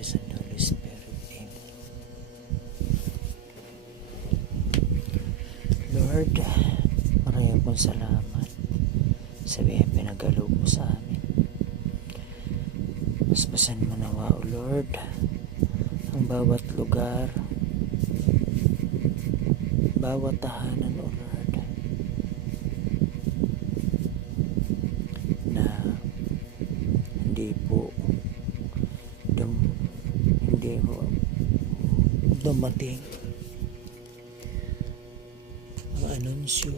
Father, Son, and Holy Spirit. Amen. Lord, maraming pong salamat sa biyayang pinagkaloob mo sa amin. Paspasan mo nawa, O Lord, ang bawat lugar, bawat tahanan, O Lord, na hindi po dumating ang anunsyo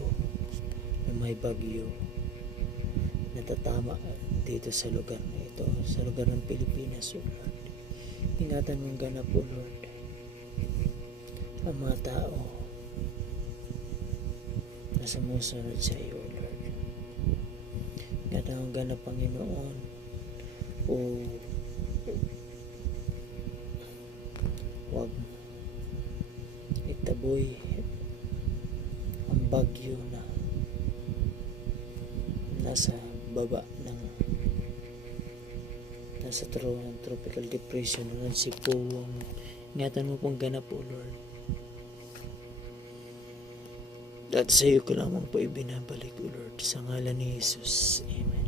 na may bagyo na tatama dito sa lugar na ito, sa lugar ng Pilipinas, O Lord. Ingatan mong ganap, O Lord, ang mga tao na sumusunod sa iyo, O Lord. Ingatan mong ganap, Panginoon, o wag itaboy ang bagyo na nasa baba ng nasa tropical depression ng Cebu. Ingatan mo pong ganap, O Lord, at sa iyo ko lamang po ibinabalik, O Lord, sa ngalan ni Jesus. Amen.